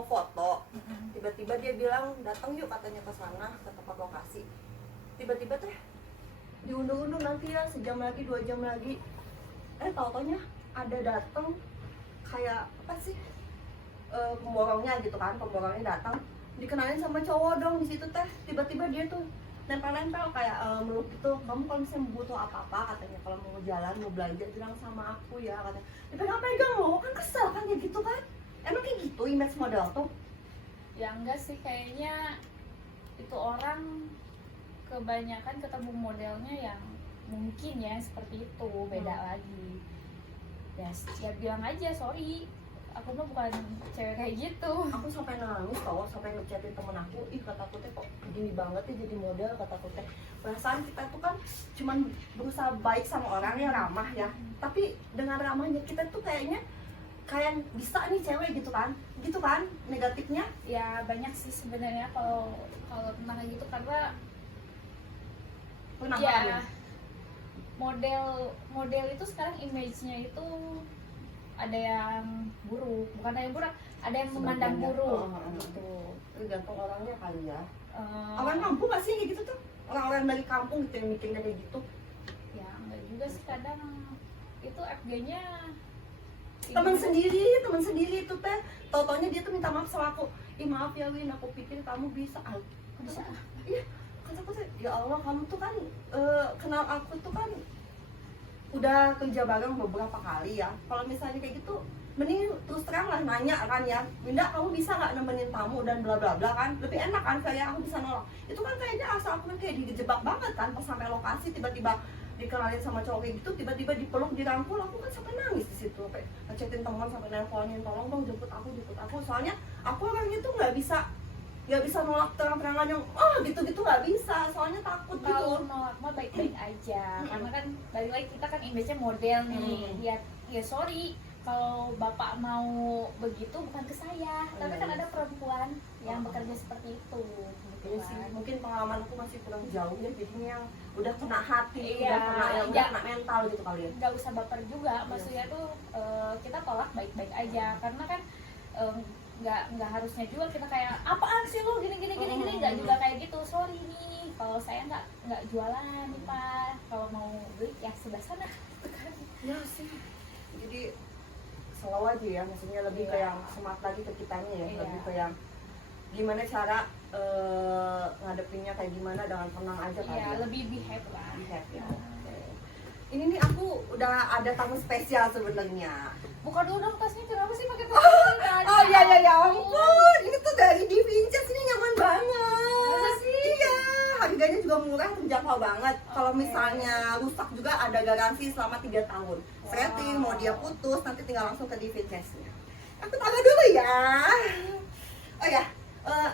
mau foto. Tiba-tiba dia bilang datang yuk katanya ke sana ke tempat lokasi. Tiba-tiba teh diundur-undur nanti ya sejam lagi 2 jam lagi. Tau-taunya ada datang kayak apa sih pemborongnya gitu kan, pemborongnya datang dikenalin sama cowok dong di situ teh. Tiba-tiba dia tuh nempel-nempel kayak meluk gitu. Kamu kalau misalnya butuh apa-apa katanya, kalau mau jalan mau belanja bilang sama aku ya katanya. Dipegang-pegang loh, kan kesel kan kayak gitu kan. Emang kayak gitu image model tuh? Ya enggak sih, kayaknya itu orang kebanyakan ketemu modelnya yang mungkin ya seperti itu, beda lagi. Ya bilang aja sorry, aku mah bukan cewek kayak gitu. Aku sampai nangis tau, sampai ngechatin temen aku, ih kataku teh kok gini banget ya jadi model, kataku teh. Perasaan kita tuh kan cuman berusaha baik sama orang yang ramah ya, tapi dengan ramahnya kita tuh kayaknya kayak bisa nih cewek gitu kan negatifnya. Ya banyak sih sebenarnya kalau tentang kayak gitu, karena Pernah ya makan model itu sekarang image-nya itu ada yang buruk, bukan ada yang buruk, ada yang memandang buruk gitu. Tergantung orangnya kali ya. Eh, Orang kampung gak sih kayak gitu tuh? Orang-orang dari kampung gitu yang mikirnya kayak gitu. ya enggak juga sih, kadang itu FG-nya Temen sendiri itu teh, tau-taunya dia tuh minta maaf sama aku. Ih maaf ya Win, aku pikir kamu bisa. bisa. Iya, kataku teh, ya Allah kamu tuh kan kenal aku tuh kan udah kerja bareng beberapa kali ya. Kalau misalnya kayak gitu, mending terus terang lah nanya kan ya, Winda kamu bisa nggak nemenin tamu dan bla bla bla kan, lebih enak kan kayak aku bisa nolak. Itu kan kayaknya asal aku kan kayak dijebak banget kan, pas sampai lokasi tiba-tiba dikenalin sama cowok kayak gitu, tiba-tiba dipeluk dirangkul, aku kan sampai nangis di situ, sampai ngechatin teman, sampai nelponin tolong dong jemput aku, soalnya aku orangnya tuh nggak bisa nolak terang-terangan yang gitu-gitu nggak bisa, soalnya takut Kalau gitu. nolak mah baik-baik aja, karena kan balik lagi kita kan image-nya model nih. Ya sorry kalau bapak mau begitu bukan ke saya, tapi kan ada perempuan yang bekerja seperti itu gitu Iya sih, kan. mungkin pengalamanku masih kurang jauh ya, jadinya yang udah kena hati, Iya, udah kena mental gitu kali ya. Nggak usah baper juga, maksudnya tuh kita tolak baik-baik aja, karena kan nggak harusnya juga kita kayak apaan sih lo gini nggak juga kayak gitu. Sorry nih kalau saya nggak jualan nih Pak, kalau mau beli ya sebelah sana gitu kan. Ya sih, jadi selalu aja ya, maksudnya lebih ke yang smart lagi ke kitanya ya, lebih ke yang gimana cara ngadepinnya kayak gimana dengan tenang aja kali Iya, ya. lebih behave lah. Behave ya. Oke. Ini nih aku udah ada tamu spesial sebenarnya. Buka dulu dong tasnya, kenapa sih pakai Oh ya ampun, ini tuh dari di Vinces, ini nyaman banget. Masa sih? Iya, harganya juga murah, terjangkau banget. Kalau misalnya rusak juga ada garansi selama 3 tahun. Setting, mau dia putus, nanti tinggal langsung ke di Vinces-nya. Aku taruh dulu ya. Oh ya,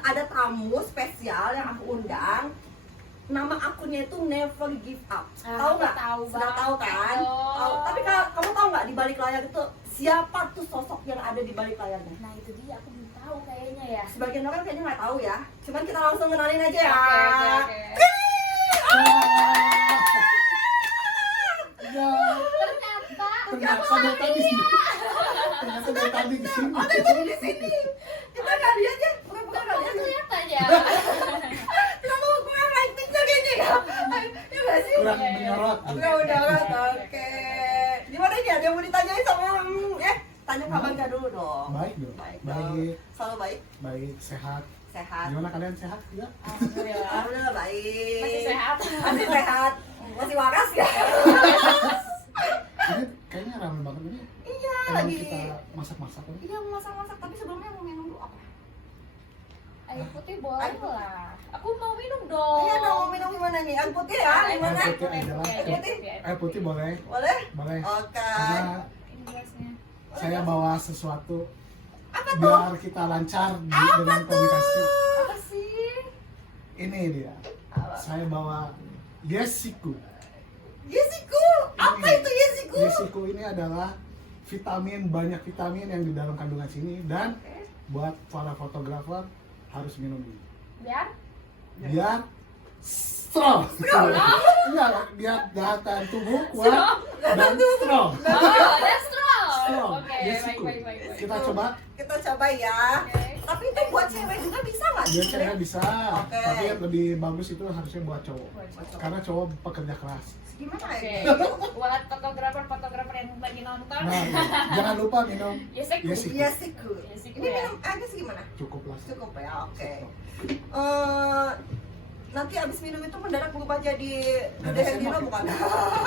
ada tamu spesial yang aku undang. Nama akunnya itu Never Give Up. Tahu nggak? Sudah tahu kan? Tahu. Tapi kamu tahu nggak di balik layar itu siapa tuh sosok yang ada di balik layarnya? Nah itu dia, aku belum tahu kayaknya ya. Sebagian orang kayaknya nggak tahu ya. Cuman kita langsung kenalin aja ya. Oke. Ternyata dari tadi sih. Ternyata dari tadi di sini. Oh, dari tadi di sini. Kita kali aja, pura-pura kali aja. Ternyata ya. Kenapa kurang lightingnya kayaknya ya? Ya nggak sih? Kurang menyorot. Udah, oke. Gimana nih? Ada yang mau ditanyain sama tanya kabarnya dulu dong. Baik dong. Baik. Baik. Selalu baik, Baik, sehat. sehat. Gimana kalian sehat? Ya. Alhamdulillah. Alhamdulillah baik. Masih sehat. Masih sehat. Masih waras ya? Ini kayaknya ramai banget ini. Iya, Emang lagi. kita masak-masak kan? Iya, mau masak-masak, tapi sebelumnya mau minum dulu apa? Air putih boleh Air putih. lah. Aku mau minum dong. Iya dong, mau minum gimana nih? Air putih ya? Gimana? Air putih adalah air putih boleh, Boleh? boleh. Oke. Karena Ini gelasnya. saya bawa sesuatu Apa tuh? biar kita lancar dengan komunikasi. Apa sih? Ini dia. Apa? Saya bawa Yesiku. Yesiku! Apa itu Yesiku? Yesiku ini adalah vitamin, banyak vitamin yang di dalam kandungan sini, dan Oke. buat para fotografer harus minum ini. Biar Biar strong. Enggak, biar daya tahan tubuh kuat dan strong. oh, that's strong. Strong. Oke, Yesiku. baik. Kita coba. Kita coba ya. Oke. Tapi itu buat cewek juga bisa nggak? Dia cewek bisa, Oke. tapi yang lebih bagus itu harusnya buat cowok. Buat cowok. Karena cowok pekerja keras. Gimana Oke, ya? buat fotografer yang lagi nonton, Nah, jangan lupa minum Yesiku. Yesiku. Iya sih, good. Yesiku Ini ya. minum aja segimana? Cukup lah. Cukup ya, oke. Nanti abis minum itu mendadak berubah jadi Dude Herlino bukan? Oh,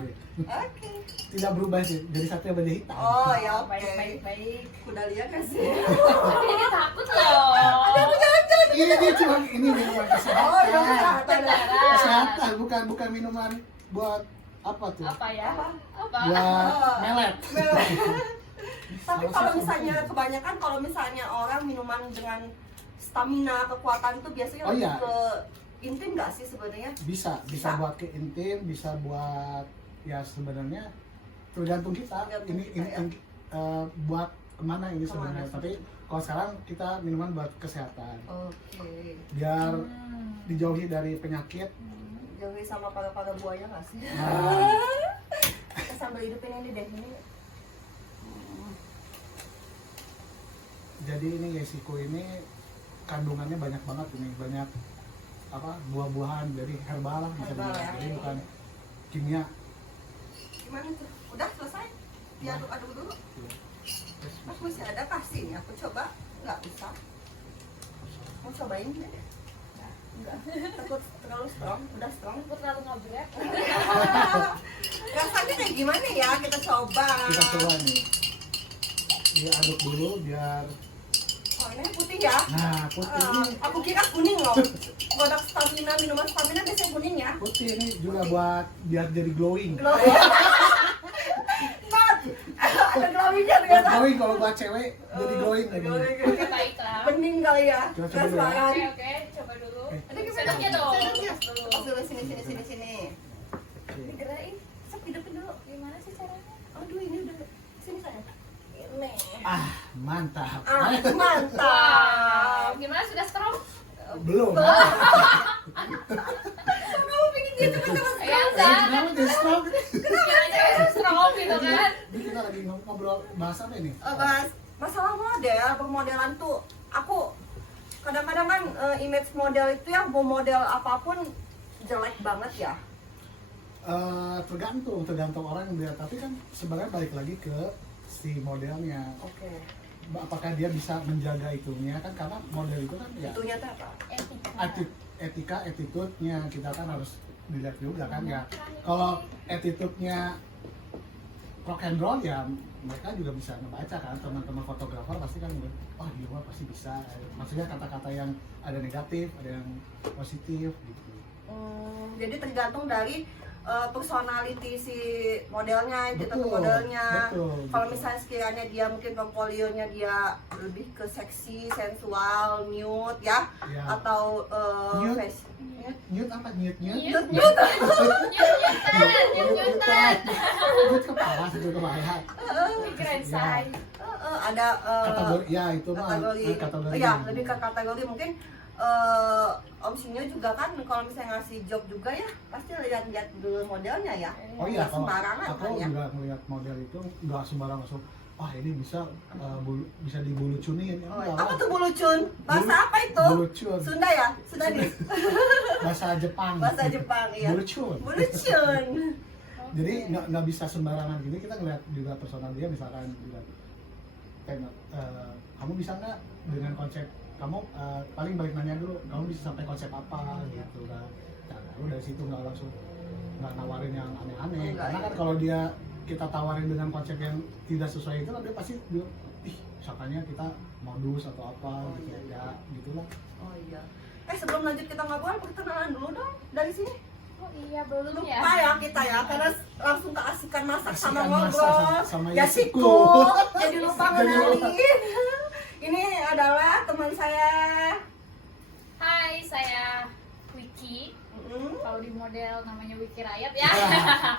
iya. Oke. Tidak berubah sih, jadi Satria Baja Hitam. Oh ya oke. Baik. Udah lihat kan sih? Tapi ini takut loh. Ini cuma ini minuman kesehatan. Oh ya. Kesehatan, bukan minuman buat apa tuh? Apa ya? Apa? Buat melet. Tapi kalau misalnya kebanyakan kalau misalnya orang minuman dengan stamina kekuatan itu biasanya Oh, lebih iya. ke intim nggak sih sebenarnya? Bisa Bisa. buat ke intim, bisa buat ya sebenarnya tergantung kita. Tergantung Ini kita, ya. buat kemana ini Kemana sebenarnya. sih? Tapi kalau sekarang kita minuman buat kesehatan, Oke. biar dijauhi dari penyakit. Jauhi sama para buaya nggak sih? Nah. Kita sambil hidupin ini deh ini. Jadi ini Yesiku ini kandungannya banyak banget ini, banyak apa buah-buahan, jadi herbal lah bisa Herbal, dibilang. ya. Jadi bukan kimia. Gimana tuh? Udah selesai? Diaduk-aduk dulu. Terus Mas masih ada kasihnya, aku coba nggak bisa. Mau cobain nggak? Enggak, takut terlalu strong, udah strong. Aku terlalu ngobrol. Rasanya kayak gimana ya? Kita coba. kita coba nih, diaduk dulu biar Oh ini putih ya? nah putih ini Aku kira kuning loh. Produk stamina, minuman stamina biasanya kuning ya. putih ini juga buat biar jadi glowing. Glowing. Not. Ada glowingnya ternyata. Glowing kalau buat cewek jadi glowing lagi. Oke, baiklah. Bening kali ya. Coba dulu ya. Transparan. Oke, coba dulu. Ada gimana? Sendoknya dong. Sendoknya. Pas dulu sini. Oke. Digerakin. Sep hidupin dulu. Gimana sih caranya? Aduh ini udah sini saya. Ini. Mantap. Mantap. Wow. Gimana sudah strong? Belum. Kamu pengen gitu kan? Ya Eh, enggak. kenapa jadi strong? Kira-kira strong gitu kan? Ini kita lagi ngobrol bahas apa ini? Bahas masalah model, pemodelan tuh aku kadang-kadang kan image model itu ya mau model apapun jelek banget ya. Tergantung orang dia, tapi kan sebenarnya balik lagi ke si modelnya. Oke. Apakah dia bisa menjaga itunya kan, karena model itu kan ya Itunya tuh apa? etika attitude-nya kita kan harus dilihat juga kan ya. Kalau attitude-nya rock and roll ya mereka juga bisa ngebaca kan, teman-teman fotografer pasti kan oh dia mah pasti bisa, maksudnya kata-kata yang ada negatif ada yang positif gitu. Jadi tergantung dari personality si modelnya, jatuh Betul, modelnya. betul, Kalau betul. misalnya sekiranya dia mungkin portfolionya dia lebih ke seksi, sensual, nude ya, Ya. atau Nude? fashion. Nyut apa nyut nyut? Nyut. Nude. Nyut-nyutan. Nyut kepala satu kepala. Keren Ya. say. Ada Kategori ya itu mah kategori. Ya, lebih ke kategori mungkin Om Sinyo juga kan kalau misalnya ngasih job juga ya pasti lihat-lihat dulu modelnya ya. Oh iya, Nggak kalau sembarangan aku kan ya. juga melihat model itu nggak sembarang masuk. Wah ini bisa bisa dibulucunin. Ya, Oh, enggak apa lah. tuh bulucun? Bahasa Bulu- apa itu? Bulucun. Sunda ya? Sunda nih. Bahasa Jepang. Bahasa Jepang ya. Bulucun. Bulucun. Jadi nggak bisa sembarangan gini, kita ngeliat juga personal dia, misalkan juga kamu bisa nggak dengan konsep kamu paling balik nanya dulu kamu bisa sampai konsep apa gitu kan. Nah, lu dari situ nggak langsung nggak nawarin yang aneh-aneh, Enggak, karena ya. kan kalau dia kita tawarin dengan konsep yang tidak sesuai itu, dia pasti bilang ih misalkannya kita modus atau apa Oh, gitu iya. ya gitulah. Oh iya. Sebelum lanjut kita ngobrol perkenalan dulu dong dari sini. Oh iya belum ya. Lupa ya kita ya karena langsung keasikan masak sama Keasikan masak ngobrol. sama Ya Yesiku. siku. Jadi lupa Jadi lupa. ngenalin. Ini adalah teman saya. Hai, saya Wiki. Kalau di model namanya Wiki Rayat ya.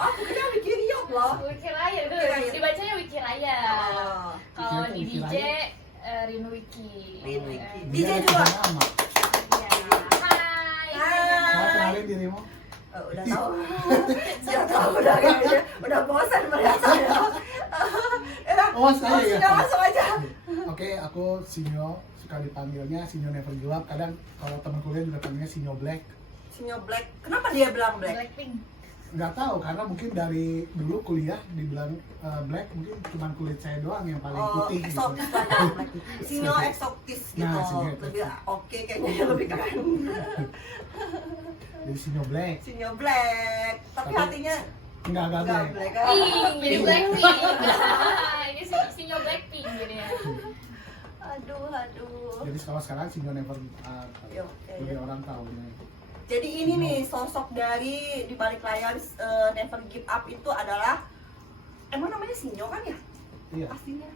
Oh, kita bikin Riot loh. Wiki Rayat, Wiki Rayat. dibacanya Wiki Rayat. Oh, Kalau Wiki di Wiki DJ Rayat. Rin Wiki. Rin Wiki. Eh, DJ Dia juga. nama. iya. Hai. Hai. Mau kenalin dirimu? Udah tahu. Sudah tahu udah bosan melihat saya. Oh, saya ya. Sudah langsung aja. Oke, aku Sinyo, suka dipanggilnya Sinyo Never Give Up. Kadang kalau teman kuliah juga panggilnya Sinyo Black. Sinyo Black. Kenapa dia bilang Black? Blackpink. Nggak tahu, karena mungkin dari dulu kuliah dibilang Black, mungkin cuma kulit saya doang yang paling Oh, putih gitu. eksotis lah ya, Black. Sinyo eksotis gitu. Nah, Sinyo Lebih oke kayaknya lebih keren. Jadi Sinyo Black. Sinyo Black. Tapi hatinya Nggak enggak Black. Black. Ih, jadi Blackpink. Ini Sinyo Blackpink jadi ya. Aduh. Jadi kalau sekarang Sinyo Never Give Up. Iya, Lebih iya. orang tahunya. Jadi ini nih sosok dari di balik layar Never Give Up itu adalah emang namanya Sinyo kan ya? Iya, Aslinya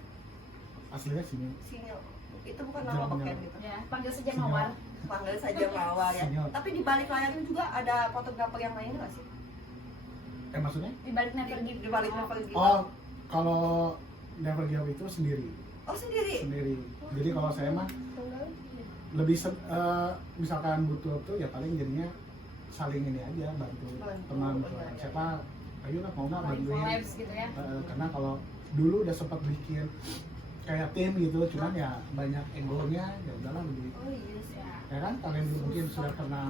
aslinya Sinyo. Sinyo. Itu bukan nama Jangan, beken jangan. gitu. Ya, panggil saja Sinyo. Mawar. Panggil saja Mawar ya. Sinyo. Tapi di balik layarnya juga ada fotografer yang lain nggak sih? Maksudnya? Di balik Never Give Di balik Never Give Up. Oh, kalau Never Give Up itu sendiri. Oh sendiri. Sendiri. Jadi kalau saya mah lebih misalkan butuh tuh ya paling jadinya saling ini aja, bantu teman iya, iya. siapa ayo lah mau nggak Like bantuin. collabs gitu ya. Karena kalau dulu udah sempat bikin kayak tim gitu, cuman ya banyak egonya, ya udahlah lebih Oh iya sih. Ya. ya kan kalian dulu mungkin sudah pernah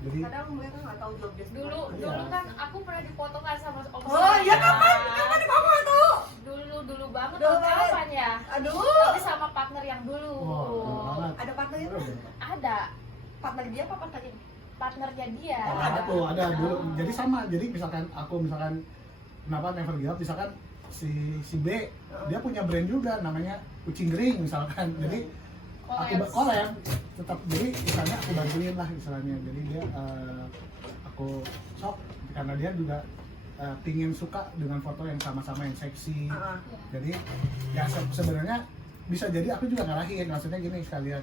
jadi Kadang mereka nggak tahu job desk. Dulu Iya. kan aku pernah dipoto kan sama Om Oh iya Saya. kapan kamu nggak tahu? Dulu banget Dulu tahun banget. kapan ya? Aduh. Tapi sama partner yang dulu. wah dulu banget. Ada partnernya Dulu tuh? banget. Ada Partner dia apa partner ini? partnernya dia. Oh, ada tuh, ada dulu. Jadi sama. Jadi misalkan aku kenapa Never Give Up, misalkan si B dia punya brand juga namanya Kucing Gering misalkan. Jadi aku collab tetap, jadi misalnya aku bantuin lah istilahnya. Jadi dia aku sok karena dia juga pingin suka dengan foto yang sama-sama yang seksi. Ah, Jadi ya sebenarnya bisa jadi aku juga ngarahin, maksudnya gini sekalian,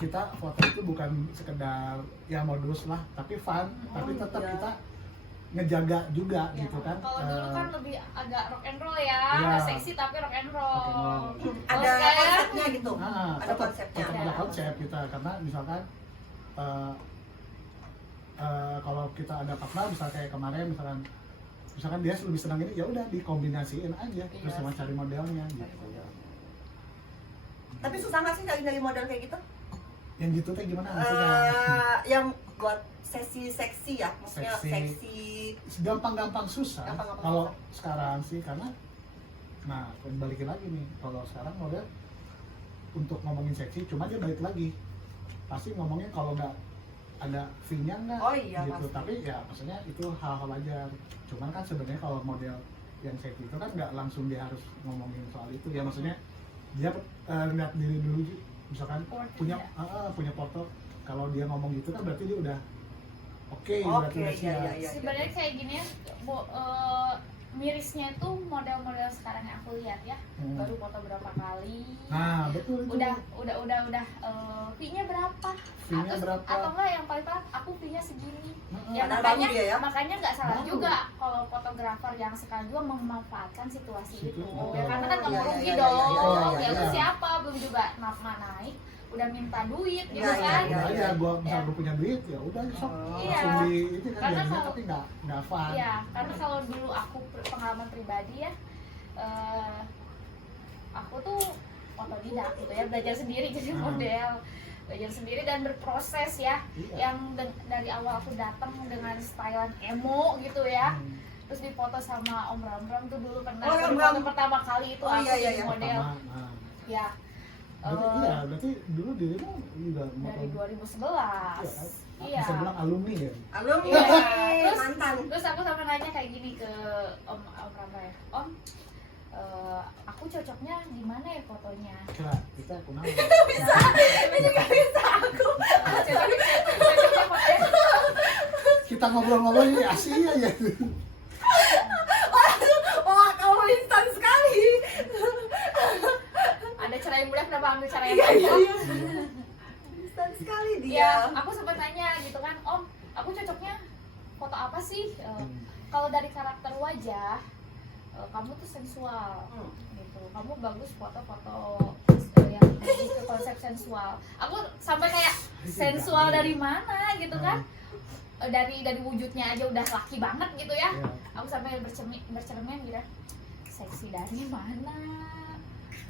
kita foto itu bukan sekedar ya modus lah, tapi fun, tapi tetap iya. kita ngejaga juga Ya, gitu kan. kalau dulu kan lebih agak rock and roll ya, Iya. seksi tapi rock and roll. Rock and roll. Ada sekarang- konsepnya gitu. Ada tetap konsepnya. ada konsep kita, karena misalkan kalau kita ada partner misal kayak kemarin misalkan dia lebih senang ini, ya udah dikombinasiin aja terus Iya sama sih. cari modelnya gitu. Tapi susah nggak sih dari model kayak gitu? Yang gitu teh gimana maksudnya? Yang buat sesi seksi ya, maksudnya Seksi. seksi. Gampang-gampang susah. Gampang-gampang Kalau susah. sekarang sih karena nah balikin lagi nih, kalau sekarang model untuk ngomongin seksi cuma dia balik lagi pasti ngomongnya kalau nggak ada fee-nya nggak Oh iya, gitu. pasti. Tapi ya maksudnya itu hal-hal wajar, cuman kan sebenarnya kalau model yang seksi itu kan nggak langsung dia harus ngomongin soal itu ya, maksudnya dia lihat diri dulu misalkan punya foto, kalau dia ngomong gitu kan berarti dia udah oke, berarti udah siap. iya. Sebenarnya kayak gini ya, mirisnya itu model-model sekarang yang aku lihat ya, baru foto berapa kali. Nah betul itu. udah fee-nya berapa? Fee-nya berapa? Atau enggak yang paling parah aku fee-nya segini. Ya Padahal makanya baru dia ya. makanya nggak salah Baru. juga kalau fotografer yang sekarang juga memanfaatkan situasi itu. Betul. Ya karena kan nggak mau Iya, rugi iya, dong. iya, Ya lu iya. siapa belum juga naik udah minta duit gitu Iya, kan. Udah iya. aja gua misal Ya. gua punya duit ya udah sok Iya. langsung di itu kan Karena jadinya, kalau- tapi nggak fun. Iya, karena kalau dulu aku pengalaman pribadi ya, aku tuh otodidak gitu ya, belajar sendiri jadi model, belajar sendiri dan berproses ya. Iya. Yang dari awal aku datang dengan stylean emo gitu ya, Hmm. terus difoto sama Om Ram tuh dulu pernah Oh, Om foto Ram. pertama kali itu Oh, aku iya, iya, jadi iya. model, Pertama, nah. ya. Berarti iya, berarti dulu dirimu juga Dari moto. 2011. Iya. Bisa bilang alumni ya. Alumni Iya. Terus- mantan. Terus aku sampai nanya kayak gini ke Om Rama ya, Om, aku cocoknya di mana ya fotonya? Kira kita aku nama. Ini nggak bisa aku. Cocoknya fotonya Kita ngobrol-ngobrol ini asik aja. Wah, kamu instan sekali. ada cara yang mudah, kenapa ambil cara yang Iya, iya, gampang? iya. Instan sekali Ya, dia. aku sempat nanya gitu kan, Om, aku cocoknya foto apa sih? Kalau dari karakter wajah, kamu tuh sensual, gitu. Kamu bagus foto-foto yang lebih ke konsep sensual. Aku sampai kayak sensual dari mana gitu kan? Dari wujudnya aja udah laki banget gitu ya. Iya. Aku sampai bercermin gitu, seksi dari mana?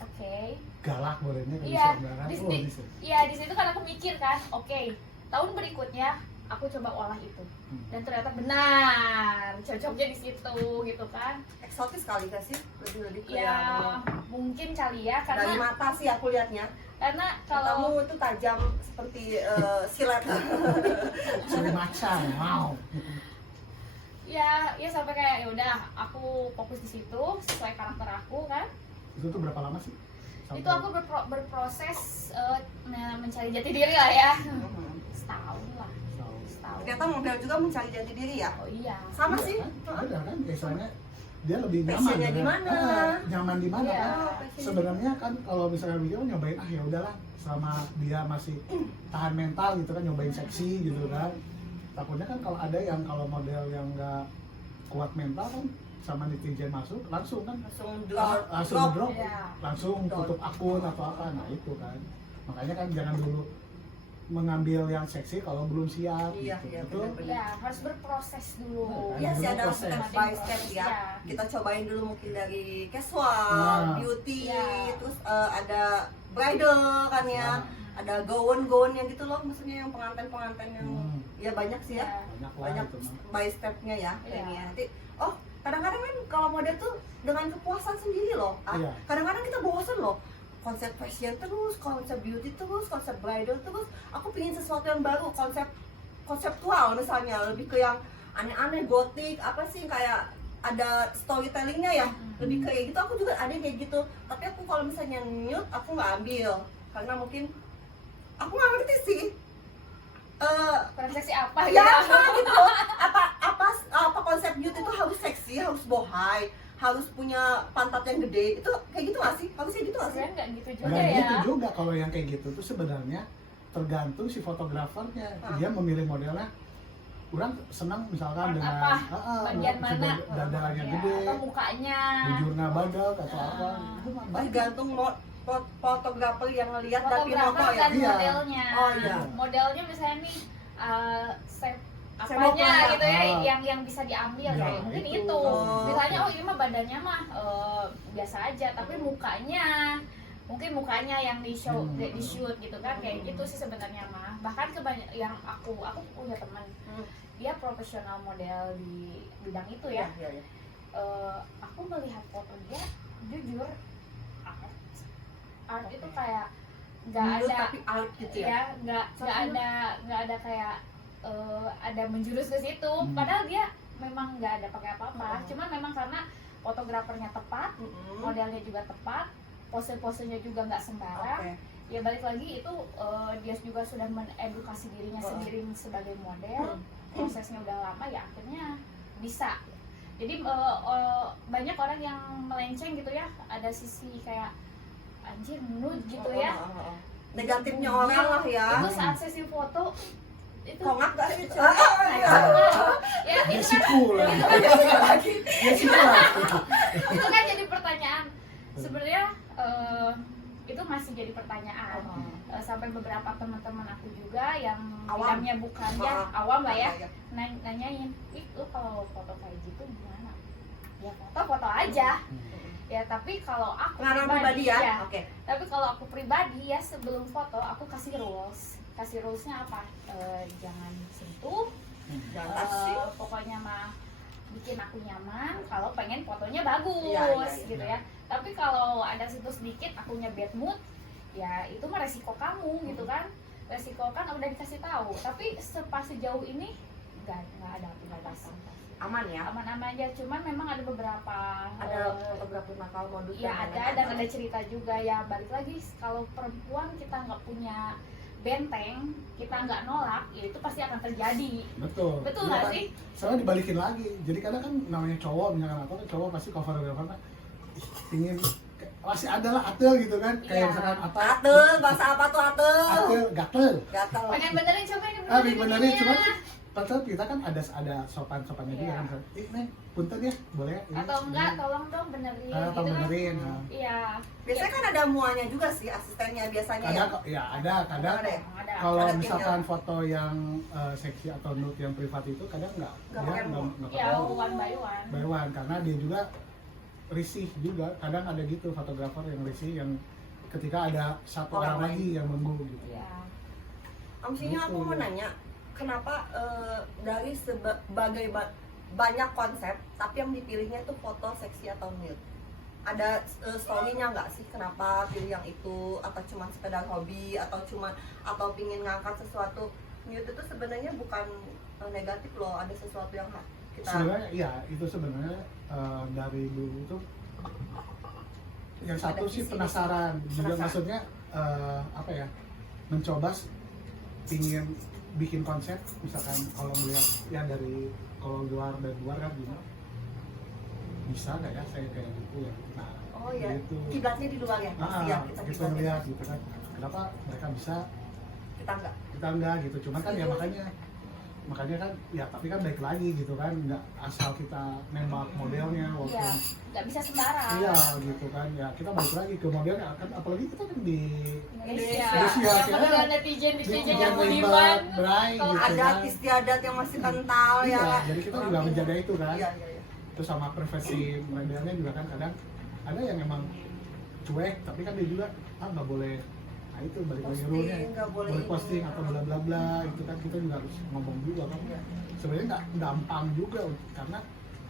Oke. galak bolehnya kan Iya, bisa kan? di, Oh, di, bisa. iya di situ kan aku mikir kan, oke, tahun berikutnya aku coba olah itu, dan ternyata benar cocoknya di situ gitu kan. Eksotis kali gak sih? Lebih ke Ya yang mungkin kali ya, dari karena mata sih aku lihatnya. karena Kamu kalau itu tajam seperti silet. Suri macan, wow. ya sampai kayak ya udah aku fokus di situ sesuai karakter aku kan. Itu tuh berapa lama sih? Itu aku berproses mencari jati diri lah ya, setahun lah, setahun. Ternyata model juga mencari jati diri ya. Oh iya. Sama Iya sih. kan? Benar kan? Biasanya dia lebih nyaman. Passionnya di kan? mana? Nyaman di mana Iya. kan? Sebenarnya kan kalau misalnya video nyobain ya udahlah selama dia masih tahan mental gitu kan, nyobain seksi gitu kan. Takutnya kan kalau ada yang kalau model yang nggak kuat mental kan sama netizen masuk langsung kan langsung drop, Iya. langsung tutup akun atau apa. Nah itu kan makanya kan jangan dulu mengambil yang seksi kalau belum siap. Iya, gitu. iya, Betul? benar-benar. Ya harus berproses dulu. Nah, Iya sih, ada proses. step by step ya. Iya. Kita cobain dulu mungkin dari casual, Nah. beauty, Iya. terus ada bridal kan ya. Nah, Ada gaun-gaun yang gitu loh, maksudnya yang pengantin-pengantin yang ya banyak sih ya. Iya. banyak lah Banyak itu mah. by stepnya ya. Iya. Ini ya. Nanti kadang-kadang kan kalau model tuh dengan kepuasan sendiri loh. Iya. Kadang-kadang kita bosan loh. Konsep fashion terus, konsep beauty terus, konsep bridal terus. Aku pingin sesuatu yang baru, konseptual misalnya, lebih ke yang aneh-aneh, gotik, apa sih kayak ada storytellingnya ya, lebih kayak gitu. Aku juga ada yang kayak gitu. Tapi aku kalau misalnya nude, aku nggak ambil karena mungkin aku nggak ngerti sih. Prosesi apa Ya ya? gitu. Apa konsep beauty itu harus seksi, harus bohai, harus punya pantat yang gede. Itu kayak gitu nggak sih? Harusnya gitu nggak sih? Sebenarnya nggak gitu juga Nggak ya. gitu juga kalau yang kayak gitu tuh sebenarnya tergantung si fotografernya. Dia memilih modelnya. Kurang senang misalkan Part dengan apa? Bagian si mana? dadanya Ya, gede, atau mukanya. bujurnya badak atau apa. Itu mah baik. Tergantung fotografer yang ngelihat dan Fotografer Pinoto ya. dan Iya. modelnya. Oh, iya. Modelnya misalnya nih Saya mau apanya pelajak. gitu ya, Ah. yang bisa diambil Ya, kayak mungkin itu. itu. Oh. Misalnya ini mah badannya mah biasa aja, tapi mukanya mungkin mukanya yang di show di shoot gitu kan, kayak gitu sih sebenarnya mah. Bahkan yang aku punya teman, dia profesional model di bidang itu ya. Iya. Aku melihat foto dia, jujur art itu kayak nggak Menurut ada tapi alit gitu ya. ya nggak ada kayak ada menjurus ke situ. Padahal dia memang nggak ada pakai apa-apa, cuman memang karena fotografernya tepat, modelnya juga tepat, pose-posenya juga nggak sembarang. Oke. Ya balik lagi itu dia juga sudah mengedukasi dirinya sendiri sebagai model, prosesnya udah lama ya akhirnya bisa. Jadi banyak orang yang melenceng gitu ya, ada sisi kayak anjir nude gitu ya. Negatifnya orang lah ya. Itu saat sesi foto itu Kongak gak sih? ya Dia itu kan siku lah. Dia siku lah. itu kan jadi pertanyaan sebenarnya. Itu masih jadi pertanyaan. Sampai beberapa teman-teman aku juga yang Awam. bidangnya bukan ya awam lah ya, nanyain, ih lu kalau foto kayak gitu gimana? Ya foto aja ya, tapi kalau aku Pengalaman pribadi ya. ya, Oke. tapi kalau aku pribadi ya sebelum foto aku kasih rulesnya apa? Jangan sentuh, Jangan touching. pokoknya mah bikin aku nyaman kalau pengen fotonya bagus Iya. gitu ya. Tapi kalau ada situs sedikit akunya bad mood, ya itu mah resiko kamu gitu kan. Resiko kan udah dikasih tahu, tapi sejauh ini nggak ada batasan. Aman ya. Aman-aman aja, cuman memang ada beberapa Ada fotografer nakal modus. ya ada dan ada cerita juga ya. Balik lagi kalau perempuan kita nggak punya benteng, kita nggak nolak, ya itu pasti akan terjadi. Betul. Betul Iya nggak kan? sih? Soalnya dibalikin lagi. Jadi kadang kan namanya cowok misalkan atau kan cowok pasti cover kan ingin masih ada lah atel gitu kan, kayak Iya. misalkan apa Atel, bahasa apa tuh atel? gatel Gatel. Pengen benerin, coba ini benerin ya. cuman padahal kita kan ada sopan-sopannya juga Iya. kan, neng punten ya boleh ini, Atau enggak, ini. tolong dong benerin Atau gitu kan. benerin Iya. Biasanya kan ada muanya juga sih asistennya biasanya ya. ada kadang Ada ya? Ada. kalau Ada misalkan timnya. foto yang seksi atau nude yang privat itu kadang Nggak dia pakai nggak mau. nggak Ya, pakai one by one. by one karena dia juga risih juga, kadang ada gitu fotografer yang risih yang ketika ada satu Orang orang lagi yang nunggu gitu. Iya. Maksudnya aku Gitu. mau nanya, kenapa dari banyak konsep, tapi yang dipilihnya itu foto seksi atau nude? Ada story-nya nggak sih kenapa pilih yang itu, atau cuma sekedar hobi, atau pingin ngangkat sesuatu? Nude itu sebenarnya bukan negatif loh, ada sesuatu yang kita Sebenarnya iya, itu sebenarnya dari dulu tuh yang satu Ada sih visi penasaran juga, Penasaran. maksudnya apa ya, mencoba pingin bikin konsep, misalkan kalau melihat ya dari kalau luar kan gini, bisa nggak ya saya kayak gitu ya, nah oh ya gitu. kiblatnya di luar ya pasti ya, kita gitu kiblatnya. melihat gitu kan, kenapa mereka bisa Kita enggak. kita enggak gitu, cuman kan ya makanya kan ya, tapi kan baik lagi gitu kan, nggak asal kita nembak modelnya Iya, walaupun nggak bisa sembarang. iya gitu kan, ya kita balik lagi ke modelnya kan, apalagi kita kan di Indonesia. Indonesia, Yang kira- kedua netizen yang yang budiman. berai Kalau gitu Adat kan. istiadat yang masih kental Iya, ya. jadi kita juga menjaga itu kan. Iya, iya, iya. Terus sama privasi modelnya juga kan, kadang ada yang emang cuek, tapi kan dia juga nggak boleh, nah itu balik lagi Posting, rule-nya, nggak boleh boleh ini. posting atau bla bla bla, itu kan kita juga harus ngomong juga kan. Iya. Sebenarnya nggak gampang juga karena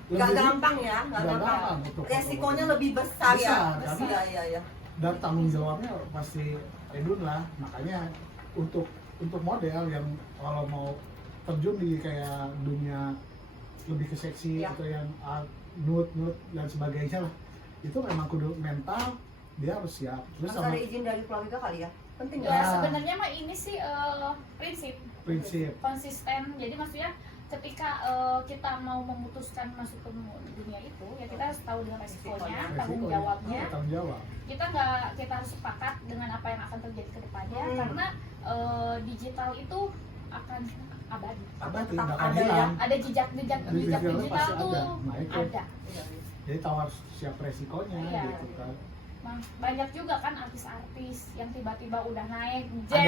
Nggak lebih- gampang ya, nggak nggak gampang. gampang untuk Resikonya lebih besar ya. Besar, karena- Iya, iya, iya. dan tanggung jawabnya pasti edun lah, makanya untuk model yang kalau mau terjun di kayak dunia lebih ke seksi Ya. atau yang nude dan sebagainya lah, itu memang kudu mental, dia harus siap. Terus Harus sama ada izin dari keluarga kali ya. Penting Ya ya. sebenarnya mah ini sih prinsip prinsip. konsisten. Jadi maksudnya ketika kita mau memutuskan masuk ke dunia itu, ya kita harus tahu dengan resikonya, tanggung Resiko, jawabnya. iya, tanggung jawab. Kita harus sepakat dengan apa yang akan terjadi ke depannya, karena digital itu akan abadi. Abadi, Tetap nggak akan ada ya. hilang. Ada jejak Digital digital pasti tuh ada. Nah, itu. ada. Iya, iya. Jadi tahu harus siap resikonya Iya. gitu kan. Banyak juga kan artis-artis yang tiba-tiba udah naik, Masih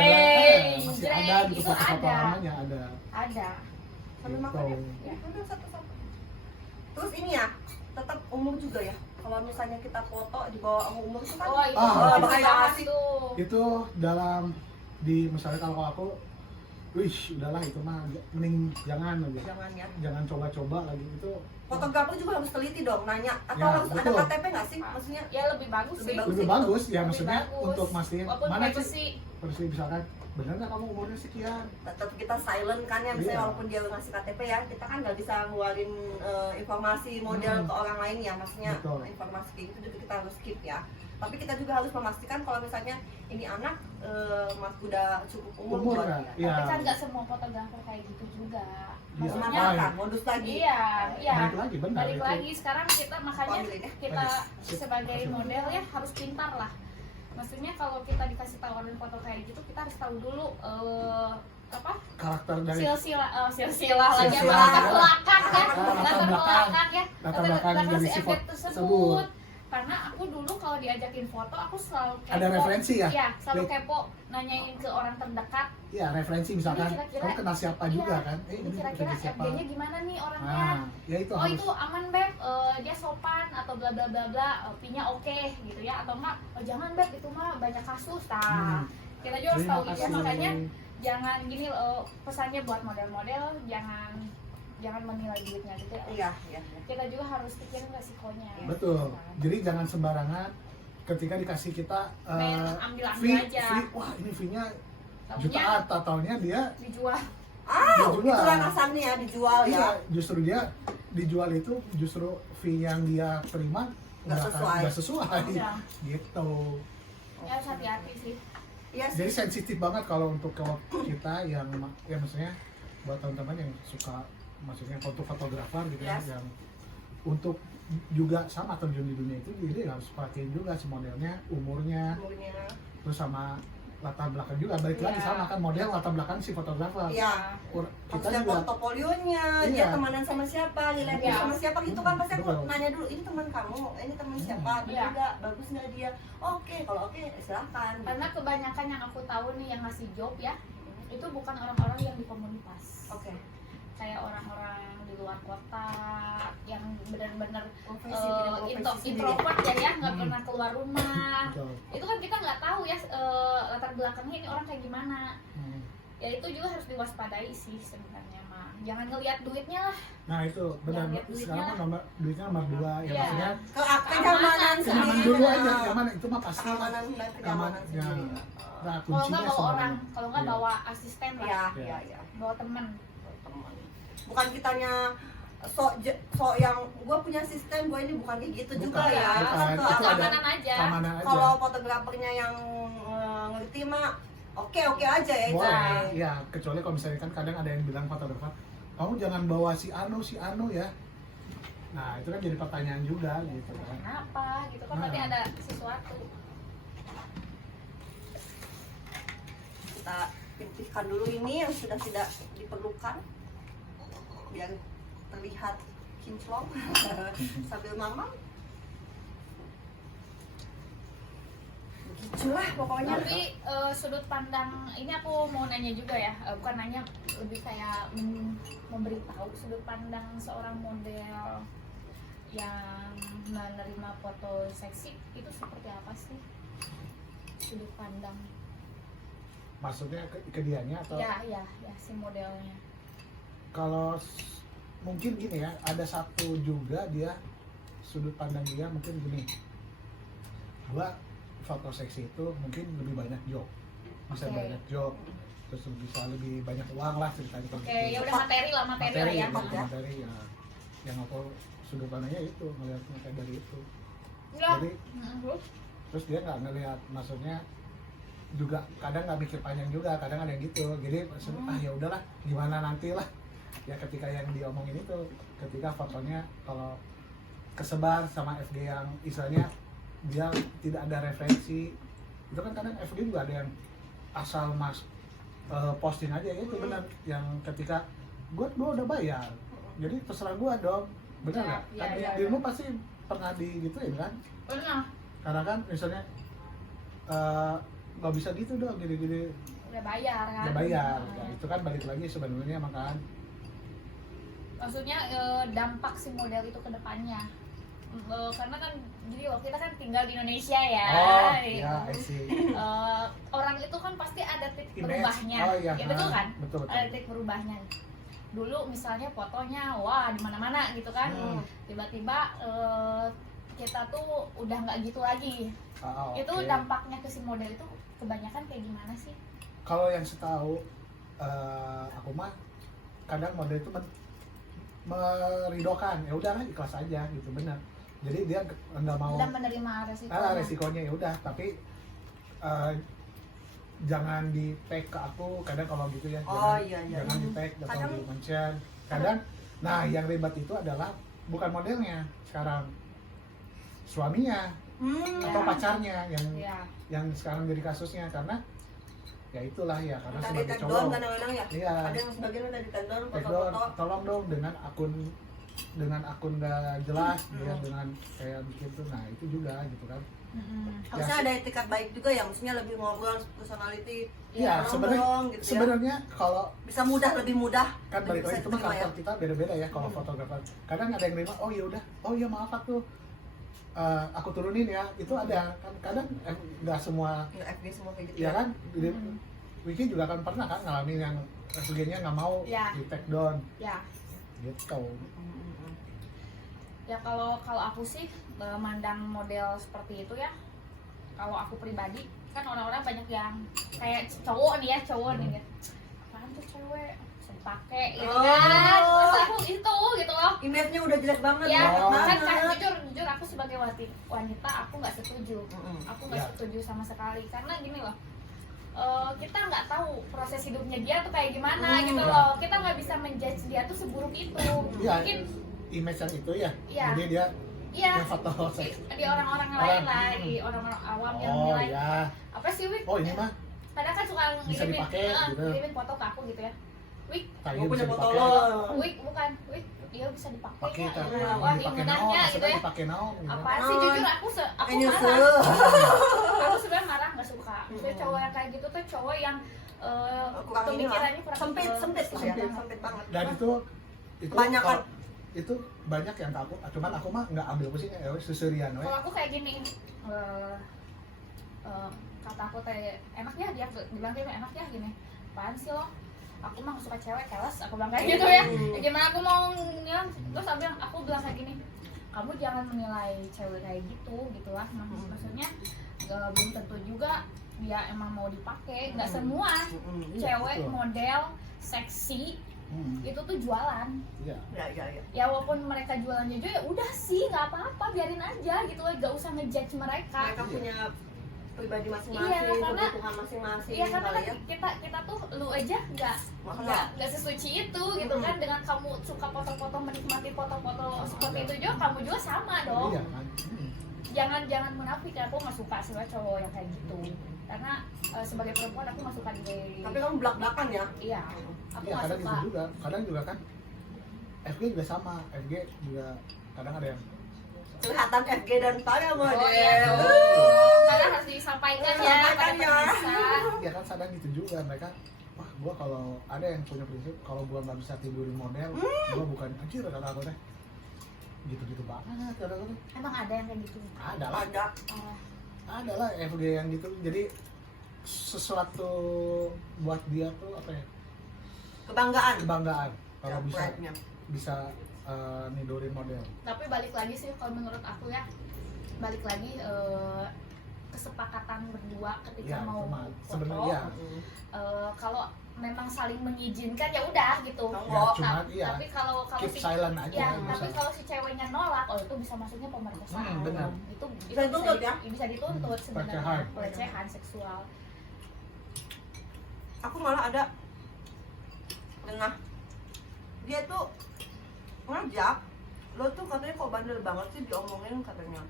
ada gitu, itu foto-foto ada. lamanya ada. Ada. Sambil Gitu. makan ya. Ya. Udah, satu-satu. Terus ini ya, tetap umur juga ya. Kalau misalnya kita foto di bawah umur itu kan Oh itu Ah. bahaya bahaya sih. tuh. Itu dalam misalnya kalau aku, udahlah itu mah mending jangan aja. jangan ya. Jangan coba-coba lagi itu. Fotografer juga harus teliti dong, nanya atau Ya, harus betul. ada KTP nggak sih? Maksudnya Ya lebih bagus Lebih sih. bagus. Lebih bagus ya, Lebih maksudnya bagus. untuk mastiin Walaupun mana sih privacy. versi, misalkan bener nggak kamu umurnya sekian, tetap kita silent kan ya, misalnya Iya. walaupun dia ngasih KTP ya, kita kan nggak bisa ngeluarin informasi model ke orang lain ya, maksudnya Betul. informasi kayak gitu juga kita harus keep ya. Tapi kita juga harus memastikan kalau misalnya ini anak udah cukup umur umur buat nggak? dia. Iya. Tapi kan nggak semua fotografer kayak gitu juga. Iya. Maksudnya Memanfaatkan modus lagi. iya, iya. Balik lagi benar Balik itu. lagi sekarang kita makanya Ambilin ya. kita Bagus. sebagai Kasih. model ya harus pintar lah. Maksudnya kalau kita dikasih tawaran foto kayak gitu, kita harus tahu dulu apa Karakter dari silsilah lagi Silsilah. latar belakang ya, Latar latar belakang. belakang ya, Latar belakang dari si si efek foto tersebut. tersebut. Karena aku dulu kalau diajakin foto, aku selalu kepo. Ada referensi ya? Iya, selalu Baik. kepo, nanyain ke orang terdekat. ya referensi, misalkan Ini kira-kira- kamu kenal siapa juga Iya, kan, ini kira-kira dari siapa. FB-nya gimana nih orangnya? Nah, ya itu Oh harus. itu aman beb, dia sopan atau bla bla bla bla, P-nya oke gitu ya, atau enggak, oh jangan beb itu mah banyak kasus, nah kita juga harus Terima tahu itu ya, kasih. makanya jangan gini, pesannya buat model-model jangan menilai duitnya gitu ya. Iya, iya. iya. Kita juga harus pikirin resikonya. Betul. Jadi jangan sembarangan ketika dikasih kita Ambil fee, aja. wah ini fee-nya Taunya jutaan, taunya dia dijual. Itu kan asalnya ya, dijual ya. iya, justru dia dijual itu justru fee yang dia terima Nggak sesuai. nggak sesuai. Iya. Gitu. Ya harus hati-hati sih. Iya sih. Jadi sensitif banget kalau untuk kita yang ya maksudnya buat teman-teman yang suka maksudnya fotografer gitu ya, Yes. yang untuk juga sama terjun di dunia itu, jadi harus perhatiin juga si modelnya, umurnya, Umurnya. terus sama latar belakang juga, balik lagi Iya. sama kan model latar belakang si fotografer. Iya. Kita Maksudnya juga portofolionya, dia Iya. temanan sama siapa, related Iya. sama siapa gitu kan, pasti aku Betul. nanya dulu, ini teman kamu, ini teman siapa, Iya. bener nggak, bagus nggak dia, oke, kalau oke silahkan. Karena kebanyakan yang aku tahu nih yang ngasih job ya, itu bukan orang-orang yang di komunitas. Oke. kayak orang-orang di luar kota yang benar-benar Profesi, jadi profesi sendiri. introvert ya nggak pernah keluar rumah. Betul. Itu kan kita nggak tahu ya latar belakangnya ini orang kayak gimana. Hmm. Ya itu juga harus diwaspadai sih sebenarnya mah. Jangan ngelihat duitnya lah. Nah itu benar, Lihat duitnya sekarang lah. kan duitnya nomor 2 ya, Iya. maksudnya Kenyamanan zaman sendiri. dulu aja, zaman itu mah pasti lah. Keamanan dan kenyamanan Ya. sendiri. Nah Kalau kuncinya nggak bawa sebenarnya. orang, kalau nggak Iya. bawa asisten lah, Iya, Iya. iya, iya. bawa teman. Teman. Bukan kitanya sok yang gue punya sistem, gue ini bukan kayak gitu juga Bukan, ya. bukan. Kan Itu kalau ada Keamanan aja. keamanan aja. kalau fotografernya yang ngerti mah oke aja ya itu. Boleh, ya kecuali kalau misalnya kan kadang ada yang bilang fotografer, kamu jangan bawa si Anu ya. Nah itu kan jadi pertanyaan juga gitu kan. Kenapa? Gitu kan berarti Nah. ada sesuatu. Kita pipihkan dulu ini yang sudah tidak diperlukan biar terlihat kinclong sambil mamam. Begitulah pokoknya. Tapi sudut pandang ini aku mau nanya juga ya, bukan nanya, lebih kayak memberitahu sudut pandang seorang model yang menerima foto seksi itu seperti apa sih? Sudut pandang. Maksudnya ke dianya atau Ya si modelnya. kalau mungkin gini ya, ada satu juga dia sudut pandang dia mungkin gini, gua foto seksi itu mungkin lebih banyak job, bisa Oke. banyak job, terus bisa lebih banyak uang lah ceritanya. Oke, ya udah materi lah lah ya. materi ya, yang aku sudut pandangnya itu ngelihatnya kayak dari itu. Enggak. Jadi terus dia nggak ngelihat, maksudnya juga kadang nggak mikir panjang juga, kadang ada yang gitu. Jadi maksudnya ya udahlah, gimana nanti lah. Ya ketika yang diomongin itu, ketika fotonya kalau kesebar sama FG yang istilahnya dia tidak ada referensi, itu kan kadang FG juga ada yang asal posting aja ya, itu benar. Yang ketika gua udah bayar, jadi terserah gua dong, benar nggak? Ya, Kan ya, dirimu pasti pernah digituin kan? Benar. Karena kan misalnya nggak bisa gitu dong, gini-gini Udah bayar kan. udah bayar. Ya, itu kan balik lagi sebenarnya makan. Maksudnya dampak si model itu ke depannya. Karena kan jadi loh, kita kan tinggal di Indonesia ya. Oh gitu. ya, I see. Orang itu kan pasti ada titik Image. berubahnya. Oh iya, Ya betul kan? betul. Ada titik berubahnya. Dulu misalnya fotonya wah di mana-mana gitu kan. Tiba-tiba kita tuh udah nggak gitu lagi. Itu Oke. dampaknya ke si model itu kebanyakan kayak gimana sih? Kalau yang setahu aku mah kadang model itu meridokan, ya udah ikhlas aja gitu, benar. Jadi dia nggak mau Udah menerima resikonya. resikonya, ya udah, tapi jangan di tag ke aku kadang kalau gitu ya. Oh, Jangan, iya, iya. jangan di tag atau Kadang- di mention. Kadang nah yang ribet itu adalah bukan modelnya sekarang, suaminya atau Ya. pacarnya Ya. yang sekarang jadi kasusnya, karena ya itulah ya, karena Tadi sebagai take cowok down kadang-kadang ya. iya, Ada yang sebagian udah di take down take down, foto-foto. tolong dong dengan akun gak jelas, dia dengan kayak bikin tuh, nah itu juga gitu kan. Harusnya ada etikat baik juga ya, maksudnya lebih ngobrol personality. Iya, Tolong sebenarnya dong, gitu ya. sebenarnya kalau Bisa lebih mudah. kan balik Bisa lagi itu mah diterima ya. karakter kita beda-beda ya kalau fotografer. Kadang ada yang nerima, oh ya udah, oh iya maaf aku aku turunin ya, itu ada kan. Kadang nggak semua Nggak FB semua kayak gitu ya kan. Wiki juga kan pernah kan ngalamin yang SG-nya nggak mau Ya. di take down Ya. gitu. Ya kalau aku sih mandang model seperti itu ya. Kalau aku pribadi kan orang-orang banyak yang kayak cowok nih nih. Apaan tuh cewek? Bisa dipakai gitu Oh. kan. Masa aku itu gitu loh. Image-nya udah jelek banget. Ya, Oh. kan jujur aku sebagai wanita aku nggak setuju. Aku nggak Ya. setuju sama sekali karena gini loh. Kita nggak tahu proses hidupnya dia tuh kayak gimana gitu loh. Kita nggak bisa menjudge dia tuh seburuk itu. Iya. Mungkin Image yang itu ya, Iya. jadi dia iya yang foto seks. di orang-orang lain lah, di orang-orang awam yang Oh nilai ya, apa sih Wik? oh ini mah Kadang kan suka Bisa dipakai, gitu. ngirimin foto ke aku gitu ya. wig Tayang Gue punya bisa foto dipakai. lo. wig bukan wig dia bisa dipakai Pakai ya, kan. wah Dipakai diundangnya naon, gitu maksudnya ya. dipakai naon gitu. Apa Naon. sih jujur aku aku Nyesel. marah. Aku sebenarnya marah nggak suka. Maksudnya Mm-mm. cowok yang kayak gitu tuh cowok yang Kurang ini lah. pemikirannya kurang Sempit, sempit lah ya. banget. Sempit banget. Dan itu Banyak kan? kalau- itu banyak yang takut, cuman aku mah nggak ambil pusingnya ya seserian we. Kalau aku kayak gini, kata aku teh enaknya dia bilang dia enaknya gini, apaan sih lo? Aku mah suka cewek keles, aku bilang kayak gitu ya. Ya gimana aku mau ngilang? Terus aku bilang kayak gini, kamu jangan menilai cewek kayak gitu lah. Maksudnya belum tentu juga dia emang mau dipakai. Nggak semua Iya, cewek betul. model seksi itu tuh jualan. Iya. Ya. Ya walaupun mereka jualannya juga ya udah sih nggak apa-apa, biarin aja gitu loh, gak usah ngejudge mereka. Mereka punya pribadi masing-masing, Iya, karena- kebutuhan masing-masing. Iya karena kali kan ya. kita tuh lu aja Makanya. nggak sesuci itu gitu kan, dengan kamu suka foto-foto, menikmati foto-foto seperti itu juga, kamu juga sama dong. Iya kan. Jangan munafik ya, aku nggak suka sebenarnya cowok yang kayak gitu, karena sebagai perempuan aku nggak suka di. Tapi kamu belak-belakan ya. Iya, aku Iya nggak kadang suka. gitu juga, kadang juga kan FG juga sama, FG juga kadang ada yang Kelihatan FG dan Tara Oh model. iya dong, karena harus disampaikan ya pada Disampaikan ya. pemirsa. ya kan sadar gitu juga mereka, wah gua kalau ada yang punya prinsip kalau gua nggak bisa tidurin model, gua bukan anjir kata aku teh gitu-gitu banget kadang-kadang. Emang ada yang kayak gitu? Ada lah, Ada. Oh, ada lah FG yang gitu, jadi sesuatu buat dia tuh apa ya, Kebanggaan. kebanggaan kalau Ya, bisa pride-nya. nidurin model. tapi balik lagi sih kalau menurut aku ya, balik lagi kesepakatan berdua ketika Ya, mau cuma foto. sebenarnya Kalau memang saling mengizinkan ya udah gitu. Ya, ya, cuman iya Tapi kalau keep si silent aja ya, bisa. tapi kalau si ceweknya nolak, oh itu bisa masuknya pemerkosaan. benar. Itu Bisa dituntut ya? bisa dituntut sebenarnya, Pelecehan. pelecehan seksual. Aku malah ada dengar dia tuh ngajak lo tuh katanya kok bandel banget sih diomongin katanya